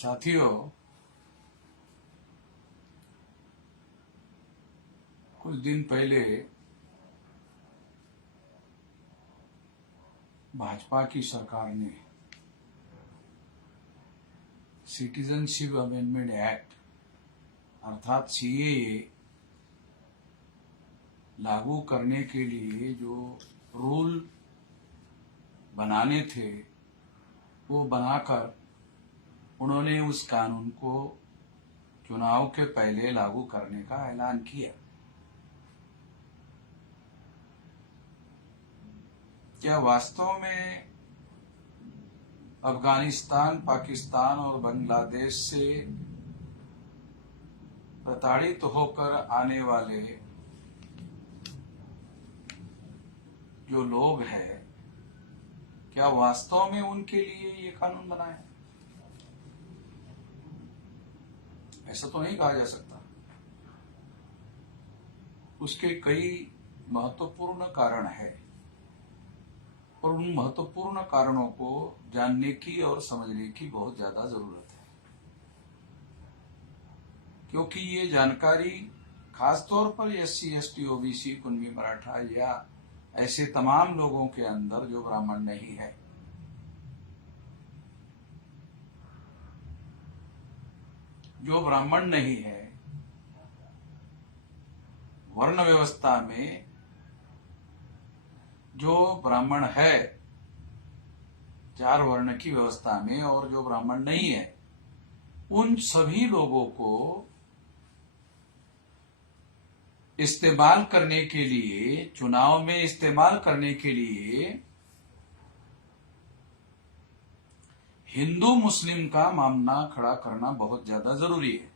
साथियों, कुछ दिन पहले भाजपा की सरकार ने सिटीजनशिप अमेंडमेंट एक्ट अर्थात सीएए लागू करने के लिए जो रूल बनाने थे वो बनाकर उन्होंने उस कानून को चुनाव के पहले लागू करने का ऐलान किया। क्या वास्तव में अफगानिस्तान, पाकिस्तान और बांग्लादेश से प्रताड़ित होकर आने वाले जो लोग हैं, क्या वास्तव में उनके लिए ये कानून बना है? ऐसा तो नहीं कहा जा सकता। उसके कई महत्वपूर्ण कारण हैं और उन महत्वपूर्ण कारणों को जानने की और समझने की बहुत ज्यादा जरूरत है, क्योंकि ये जानकारी खासतौर पर SC, ST, OBC, Kunbi, Maratha या ऐसे तमाम लोगों के अंदर जो ब्राह्मण नहीं है, जो ब्राह्मण नहीं है, वर्ण व्यवस्था में जो ब्राह्मण है, 4 वर्ण की व्यवस्था में, और जो ब्राह्मण नहीं है, उन सभी लोगों को इस्तेमाल करने के लिए, चुनाव में इस्तेमाल करने के लिए हिंदू मुस्लिम का मामला खड़ा करना बहुत ज्यादा जरूरी है।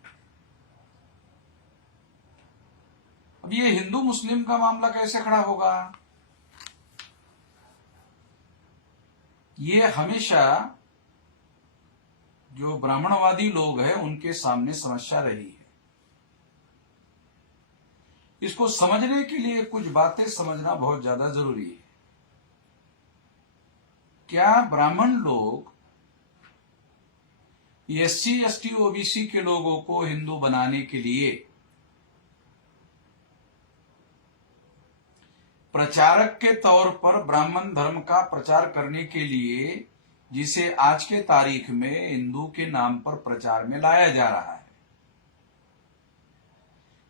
अब ये हिंदू मुस्लिम का मामला कैसे खड़ा होगा? ये हमेशा जो ब्राह्मणवादी लोग हैं उनके सामने समस्या रही है। इसको समझने के लिए कुछ बातें समझना बहुत ज्यादा जरूरी है। क्या ब्राह्मण लोग SC, ST, OBC के लोगों को हिंदू बनाने के लिए प्रचारक के तौर पर ब्राह्मण धर्म का प्रचार करने के लिए, जिसे आज के तारीख में हिंदू के नाम पर प्रचार में लाया जा रहा है,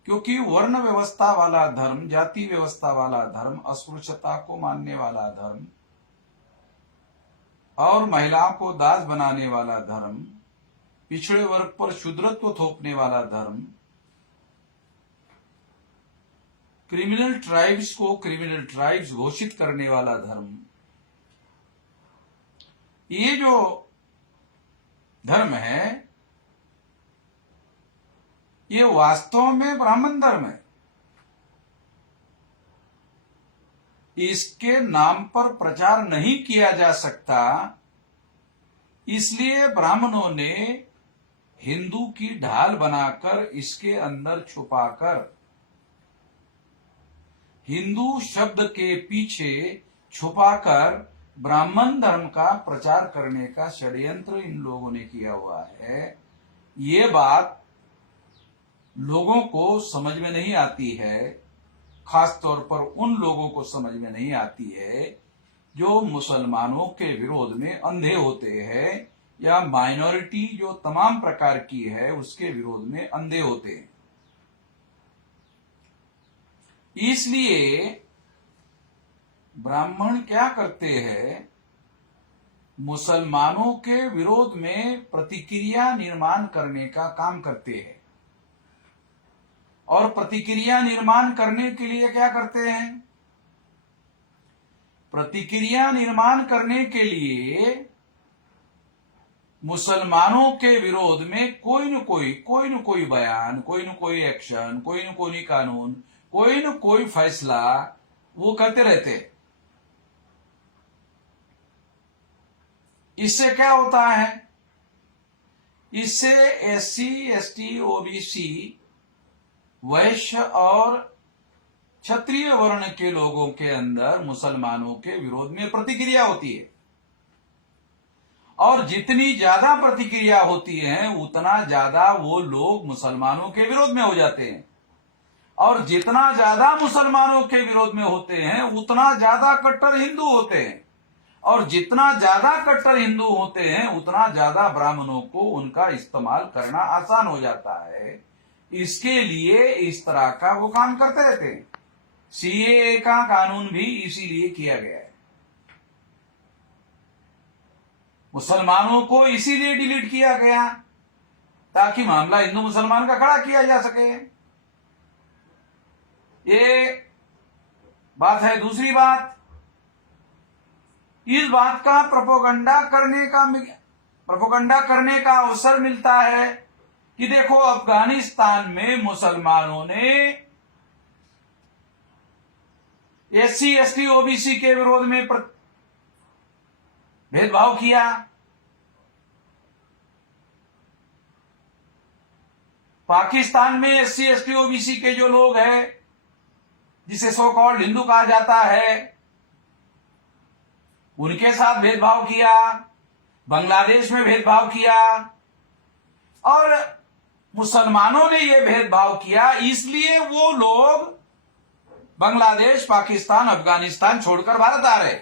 क्योंकि वर्ण व्यवस्था वाला धर्म, जाति व्यवस्था वाला धर्म, अस्पृश्यता को मानने वाला धर्म और महिलाओं को दास बनाने वाला धर्म, पिछड़े वर्ग पर शूद्रत्व थोपने वाला धर्म, क्रिमिनल ट्राइब्स को क्रिमिनल ट्राइब्स घोषित करने वाला धर्म, ये जो धर्म है ये वास्तव में ब्राह्मण धर्म है। इसके नाम पर प्रचार नहीं किया जा सकता, इसलिए ब्राह्मणों ने हिंदू की ढाल बनाकर इसके अंदर छुपाकर, हिंदू शब्द के पीछे छुपाकर ब्राह्मण धर्म का प्रचार करने का षड्यंत्र इन लोगों ने किया हुआ है। ये बात लोगों को समझ में नहीं आती है, खास तौर पर उन लोगों को समझ में नहीं आती है जो मुसलमानों के विरोध में अंधे होते हैं या माइनॉरिटी जो तमाम प्रकार की है उसके विरोध में अंधे होते हैं। इसलिए ब्राह्मण क्या करते हैं, मुसलमानों के विरोध में प्रतिक्रिया निर्माण करने का काम करते हैं, और प्रतिक्रिया निर्माण करने के लिए क्या करते हैं? प्रतिक्रिया निर्माण करने के लिए मुसलमानों के विरोध में कोई न कोई बयान, कोई न कोई एक्शन, कोई न कोई कानून, कोई न कोई फैसला वो करते रहते। इससे क्या होता है? इससे SC, ST, OBC, वैश्य और क्षत्रिय वर्ण के लोगों के अंदर मुसलमानों के विरोध में प्रतिक्रिया होती है, और जितनी ज्यादा प्रतिक्रिया होती है उतना ज्यादा वो लोग मुसलमानों के विरोध में हो जाते हैं, और जितना ज्यादा मुसलमानों के विरोध में होते हैं उतना ज्यादा कट्टर हिंदू होते हैं, और जितना ज्यादा कट्टर हिंदू होते हैं उतना ज्यादा ब्राह्मणों को उनका इस्तेमाल करना आसान हो जाता है। इसके लिए इस तरह का वो काम करते रहते हैं। सीएए का कानून भी इसीलिए किया गया है, मुसलमानों को इसीलिए डिलीट किया गया ताकि मामला हिंदू मुसलमान का खड़ा किया जा सके। ये बात है। दूसरी बात, इस बात का प्रोपोगंडा करने का अवसर मिलता है कि देखो अफगानिस्तान में मुसलमानों ने एससी एसटी ओबीसी के विरोध में भेदभाव किया, पाकिस्तान में एससी एसटी ओबीसी के जो लोग हैं जिसे सो कॉल्ड हिंदू कहा जाता है उनके साथ भेदभाव किया, बांग्लादेश में भेदभाव किया, और मुसलमानों ने यह भेदभाव किया इसलिए वो लोग बांग्लादेश, पाकिस्तान, अफगानिस्तान छोड़कर भारत आ रहे।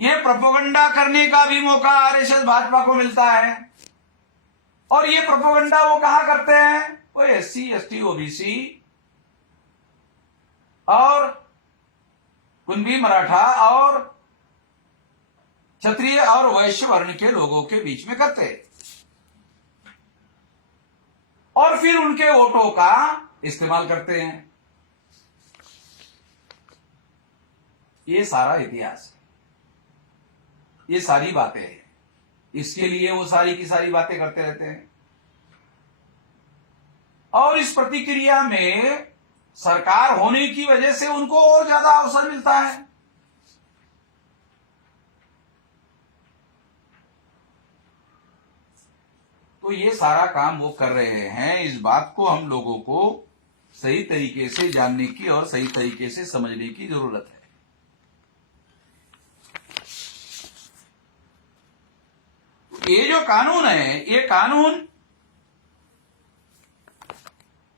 ये प्रोपेगेंडा करने का भी मौका आरएसएस भाजपा को मिलता है, और ये प्रोपेगेंडा वो कहां करते हैं? वो एससी एसटी ओबीसी और कुणबी मराठा और क्षत्रिय और वैश्य वर्ण के लोगों के बीच में करते हैं, और फिर उनके वोटों का इस्तेमाल करते हैं। ये सारा इतिहास है, ये सारी बातें हैं, इसके लिए वो सारी की सारी बातें करते रहते हैं। और इस प्रतिक्रिया में सरकार होने की वजह से उनको और ज्यादा अवसर मिलता है। तो ये सारा काम वो कर रहे हैं। इस बात को हम लोगों को सही तरीके से जानने की और सही तरीके से समझने की जरूरत है। ये जो कानून है, ये कानून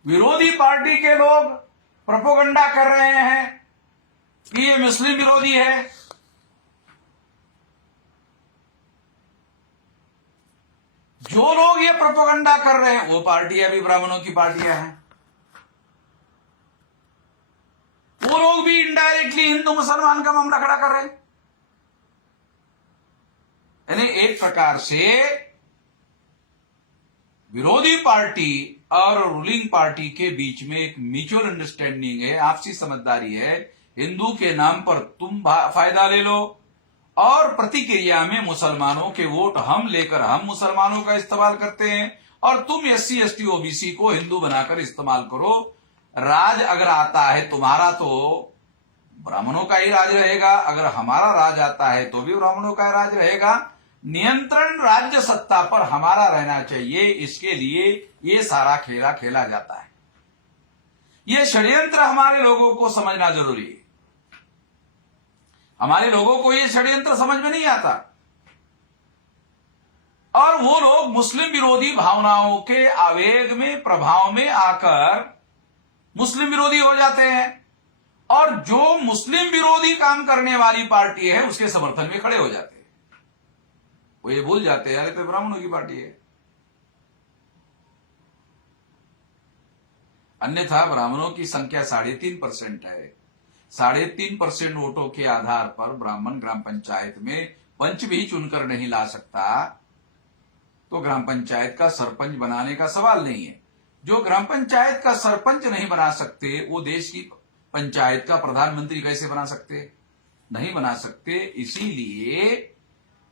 विरोधी पार्टी के लोग प्रोपेगेंडा कर रहे हैं कि ये मुस्लिम विरोधी है। जो लोग ये प्रोपेगेंडा कर रहे हैं वो पार्टियां भी ब्राह्मणों की पार्टियां हैं, वो लोग भी इनडायरेक्टली हिंदू मुसलमान का मामला खड़ा कर रहे हैं। यानी एक प्रकार से विरोधी पार्टी और रूलिंग पार्टी के बीच में एक म्यूचुअल अंडरस्टैंडिंग है, आपसी समझदारी है। हिंदू के नाम पर तुम फायदा ले लो और प्रतिक्रिया में मुसलमानों के वोट हम लेकर हम मुसलमानों का इस्तेमाल करते हैं, और तुम एससी एसटी ओबीसी को हिंदू बनाकर इस्तेमाल करो। राज अगर आता है तुम्हारा तो ब्राह्मणों का ही राज रहेगा, अगर हमारा राज आता है तो भी ब्राह्मणों का राज रहेगा। नियंत्रण राज्य सत्ता पर हमारा रहना चाहिए, इसके लिए ये सारा खेला खेला जाता है। ये षड्यंत्र हमारे लोगों को समझना जरूरी है। हमारे लोगों को ये षड्यंत्र समझ में नहीं आता, और वो लोग मुस्लिम विरोधी भावनाओं के आवेग में, प्रभाव में आकर मुस्लिम विरोधी हो जाते हैं, और जो मुस्लिम विरोधी काम करने वाली पार्टी है उसके समर्थन में खड़े हो जाते हैं। वो ये भूल जाते हैं यार तो ब्राह्मणों की पार्टी है। अन्यथा ब्राह्मणों की संख्या 3.5% है। 3.5% वोटों के आधार पर ब्राह्मण ग्राम पंचायत में पंच भी चुनकर नहीं ला सकता, तो ग्राम पंचायत का सरपंच बनाने का सवाल नहीं है। जो ग्राम पंचायत का सरपंच नहीं बना सकते वो देश की पंचायत का प्रधानमंत्री कैसे बना सकते? नहीं बना सकते। इसीलिए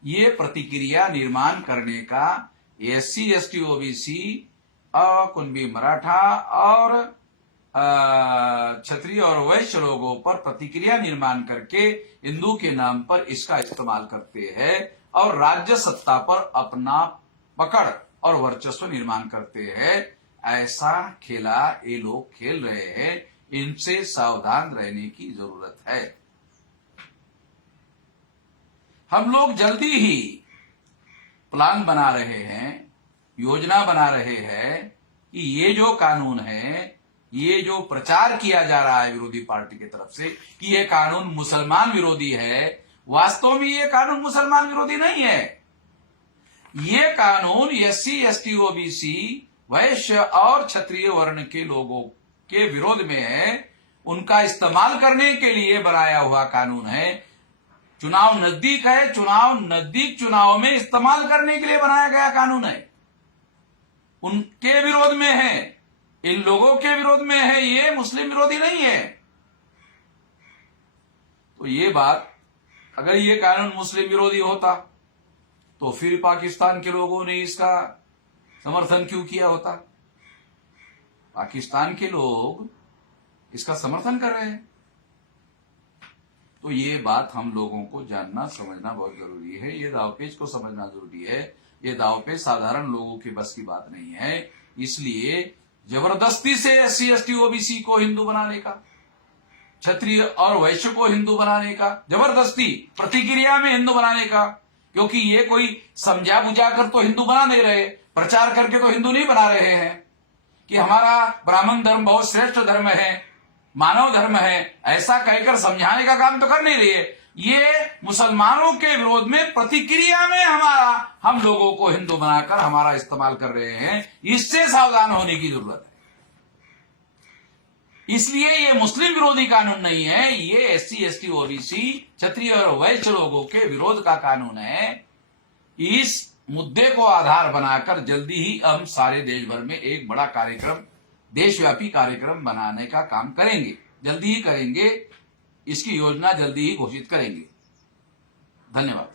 ये प्रतिक्रिया निर्माण करने का एससी एसटी ओबीसी और कुणबी मराठा और क्षत्रिय और वैश्य लोगों पर प्रतिक्रिया निर्माण करके हिंदू के नाम पर इसका इस्तेमाल करते हैं और राज्य सत्ता पर अपना पकड़ और वर्चस्व निर्माण करते हैं। ऐसा खेला ये लोग खेल रहे हैं, इनसे सावधान रहने की जरूरत है। हम लोग जल्दी ही प्लान बना रहे हैं, योजना बना रहे हैं कि ये जो कानून है, ये जो प्रचार किया जा रहा है विरोधी पार्टी की तरफ से कि ये कानून मुसलमान विरोधी है, वास्तव में ये कानून मुसलमान विरोधी नहीं है। ये कानून SC ST OBC वैश्य और क्षत्रिय वर्ण के लोगों के विरोध में है, उनका इस्तेमाल करने के लिए बनाया हुआ कानून है। चुनाव नजदीक है, चुनाव में इस्तेमाल करने के लिए बनाया गया कानून है, उनके विरोध में है, इन लोगों के विरोध में है, ये मुस्लिम विरोधी नहीं है। तो ये बात, अगर ये कानून मुस्लिम विरोधी होता तो फिर पाकिस्तान के लोगों ने इसका समर्थन क्यों किया होता? पाकिस्तान के लोग इसका समर्थन कर रहे हैं। तो ये बात हम लोगों को जानना समझना बहुत जरूरी है। ये दावपेच को समझना जरूरी है। ये दावपेच साधारण लोगों की बस की बात नहीं है। इसलिए जबरदस्ती से SC ST OBC को हिंदू बनाने का, क्षत्रिय और वैश्य को हिंदू बनाने का, जबरदस्ती प्रतिक्रिया में हिंदू बनाने का, क्योंकि ये कोई समझा बुझा कर तो हिंदू बना नहीं रहे, प्रचार करके तो हिंदू नहीं बना रहे हैं कि हमारा ब्राह्मण धर्म बहुत श्रेष्ठ धर्म है, मानव धर्म है, ऐसा कहकर समझाने का काम तो कर नहीं रही है। ये मुसलमानों के विरोध में प्रतिक्रिया में हम लोगों को हिंदू बनाकर हमारा इस्तेमाल कर रहे हैं। इससे सावधान होने की जरूरत है। इसलिए ये मुस्लिम विरोधी कानून नहीं है, ये SC ST OBC क्षत्रिय और वैश्य लोगों के विरोध का कानून है। इस मुद्दे को आधार बनाकर जल्दी ही हम सारे देश भर में एक बड़ा कार्यक्रम, देशव्यापी कार्यक्रम बनाने का काम करेंगे, जल्दी ही करेंगे। इसकी योजना जल्दी ही घोषित करेंगे। धन्यवाद।